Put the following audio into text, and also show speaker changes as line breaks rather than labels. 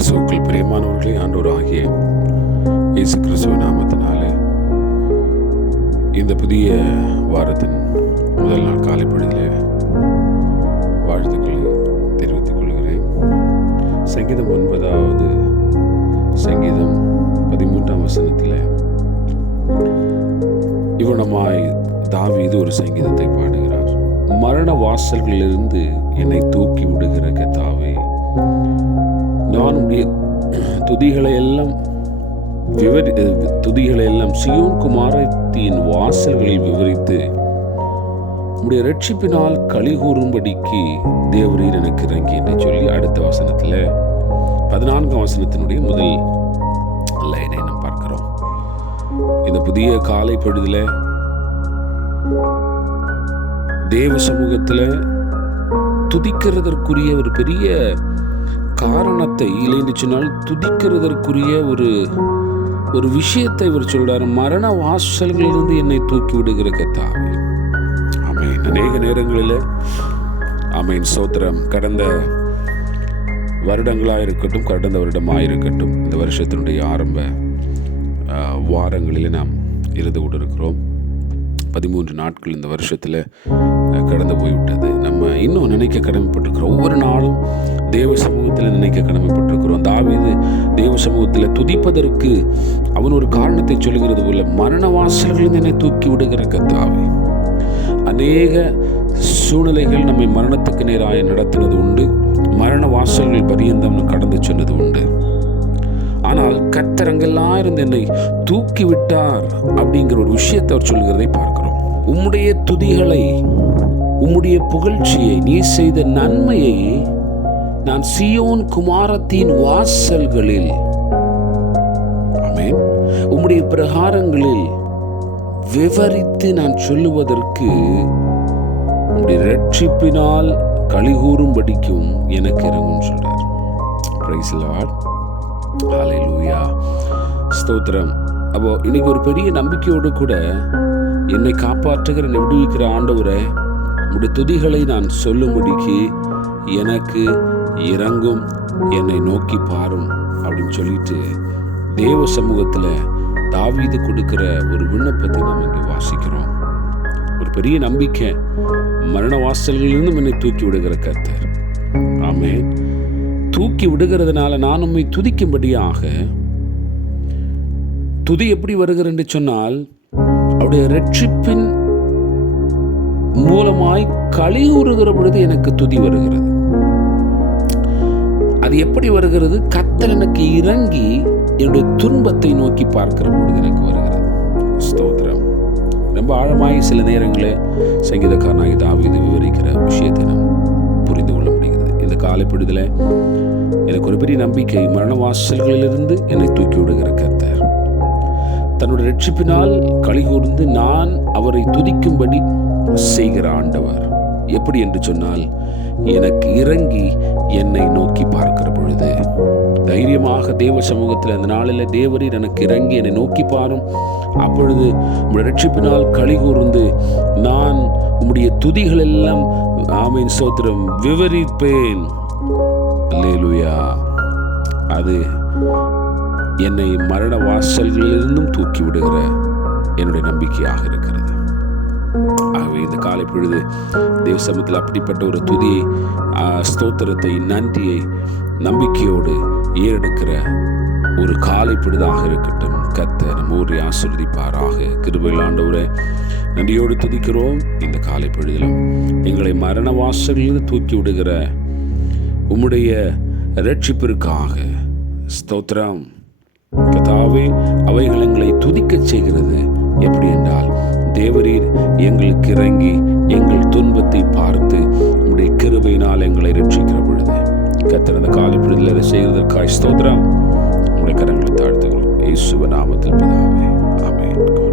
கிறிஸ்துவுக்குள் பிரியமானவர்களே ஆண்டோர் ஆகிய இயேசு கிறிஸ்துவ நாமத்தினாலே இந்த புதிய வாரத்தின் முதல் நாள் காலைப்பொழுதிலே வாழ்த்துக்களை தெரிவித்துக் கொள்கிறேன். சங்கீதம் ஒன்பதாவது சங்கீதம் பதிமூன்றாம் வசனத்தில் இவனமாய் தாவீது ஒரு சங்கீதத்தை பாடுகிறார். மரண வாசல்களிலிருந்து என்னை தூக்கி விடுகிற கத்தாவே நான் உடைய துதிகளை எல்லாம் விவரி துதிகளை எல்லாம் சியோன் குமாரத்தின் வாசல்களில் விவரித்து உடைய ரட்சிப்பினால் களி கூறும்படிக்கு தேவரீர் எனக்கு இறங்கி என்று சொல்லி அடுத்த வசனத்தில் பதினான்காம் வசனத்தினுடைய முதல் லைனை நாம் பார்க்கிறோம். இந்த புதிய காலை பொழுதில் தேவ சமூகத்தில் துதிக்கிறதற்குரிய ஒரு பெரிய காரணத்தை இல்லைன்னு துதிக்கிறதற்குரிய ஒரு ஒரு விஷயத்தை இவர் சொல்றாரு. மரண வாசல்களிலிருந்து என்னை தூக்கி விடுகிற கத்தாவே ஆமேன். அநேக நேரங்களில் ஆமேன் சோத்திரம். கடந்த வருடங்களாக இருக்கட்டும் கடந்த வருடமாக இருக்கட்டும் இந்த வருஷத்தினுடைய ஆரம்ப வாரங்களில் நாம் இருந்து கொண்டிருக்கிறோம். பதிமூன்று நாட்கள் இந்த வருஷத்தில் கடந்து போய்விட்டு இன்னும் நினைக்க கடமைப்பட்டிருக்கிறோம். ஒவ்வொரு நாளும் தேவ சமூகத்தில் நினைக்க கடமைப்பட்டிருக்கிறோம். தாவீது தேவ சமூகத்தில் துதிப்பதற்கு அவன் ஒரு காரணத்தை சொல்லுகிறது போல மரண வாசல்கள் என்னை தூக்கி விடுகிற கத்தாவே அநேக சூழ்நிலைகள் நம்மை மரணத்துக்கு நேராக நடத்தினது உண்டு. மரண வாசல்கள் பரியந்தம் கடந்து சென்றது உண்டு. ஆனால் கத்தரங்கெல்லாம் இருந்து என்னை தூக்கி விட்டார் அப்படிங்கிற ஒரு விஷயத்தை அவர் சொல்கிறதை பார்க்கிறோம். உம்முடைய துதிகளை உம்முடைய புகழ்ச்சியை நீ செய்த நன்மையை நான் சியோன் குமாரத்தின் வாசல்களில் ஆமென் உம்முடைய பிரகாரங்களில் விவரித்து நான் சொல்லுவதற்கு உம்முடைய ரட்சிப்பினால் கலிகூறும்படிக்கும் எனக்கு இறங்கும் சொல்றார். பிரைஸ் லார்ட் லூயா ஸ்தோத்திரம். அப்போ இன்னைக்கு ஒரு பெரிய நம்பிக்கையோடு கூட என்னை காப்பாற்றுகிற என்னை விடுவிக்கிற ஆண்டவரை உடைய துதிகளை நான் சொல்லும்படிக்கு எனக்கு இறங்கும். என்னை நோக்கி பாரும் அப்படின்னு சொல்லிட்டு தேவ சமூகத்தில் தாவீது கொடுக்கிற ஒரு விண்ணப்பத்தை நாம் இங்கே வாசிக்கிறோம். ஒரு பெரிய நம்பிக்கை. மரண வாசல்களிலிருந்து என்னை தூக்கி விடுகிற கர்த்தர். ஆமே தூக்கி விடுகிறதுனால நான் உண்மை துதிக்கும்படியாக துதி எப்படி வருகிறேன் என்று சொன்னால் அவருடைய ரட்சிப்பின் மூலமாய் களி உருகிற பொழுது எனக்கு துதி வருகிறது. அது எப்படி வருகிறது? கத்தல் எனக்கு இறங்கி என்னுடைய துன்பத்தை நோக்கி பார்க்கிற பொழுது எனக்கு வருகிறது. ஸ்தோத்திரம். ரொம்ப ஆழமாய் சில நேரங்களே சங்கீதக்காரனாகி தாவீது விவரிக்கிற விஷயத்தை நாம் புரிந்து கொள்ள முடிகிறது. இந்த காலைப்பொழுதில் எனக்கு ஒரு பெரிய நம்பிக்கை மரண வாசல்களிலிருந்து என்னை தூக்கி விடுகிற கர்த்தர். தன்னுடைய ரட்சிப்பினால் கலிகூர்ந்து நான் அவரை துதிக்கும்படி செய்கிற ஆண்டவர். எப்படி என்று சொன்னால் எனக்கு இறங்கி என்னை நோக்கி பார்க்கிற பொழுது தைரியமாக தேவ சமூகத்தில் அந்த நாளில் தேவரீர் எனக்கு இறங்கி என்னை நோக்கி பாரும். அப்பொழுது உம்முடைய ரட்சிப்பினால் கலிகூர்ந்து நான் உம்முடைய துதிகள் எல்லாம் ஆமீன் சோத்திரம் விவரிப்பேன். அல்லேலூயா. அது என்னை மரண வாசல்களிலிருந்தும் தூக்கி விடுகிற என்னுடைய நம்பிக்கையாக இருக்கிறது. ஆகவே இந்த காலை பொழுது தேவ சமூகத்தில் அப்படிப்பட்ட ஒரு துதியை ஸ்தோத்திரத்தை நன்றியை நம்பிக்கையோடு ஏறெடுக்கிற ஒரு காலை பொழுதாக இருக்கட்டும். கத்த நம்ம ஊரை ஆசிர்வதிப்பாராக. கிருபையில் ஆண்டவரே நன்றியோடு துதிக்கிறோம். இந்த காலை பொழுதிலும் எங்களை மரண வாசலிலிருந்து தூக்கி விடுகிற உம்முடைய ரட்சிப்பிற்காக ஸ்தோத்திரம். கதாவே அவைகள் எங்களை துதிக்கச் செய்கிறது. இறங்கி எங்கள் துன்பத்தை பார்த்து உம்முடைய கிருபையினால் எங்களை ரட்சிக்கிற பொழுது கத்திரந்த காலப்பொழுதில் அதை செய்வதற்காய் ஸ்தோத்திரம். உங்களுடைய கரங்களை தாழ்த்துகிறோம். இயேசுவ நாமத்தில் பிதாவே. ஆமென்.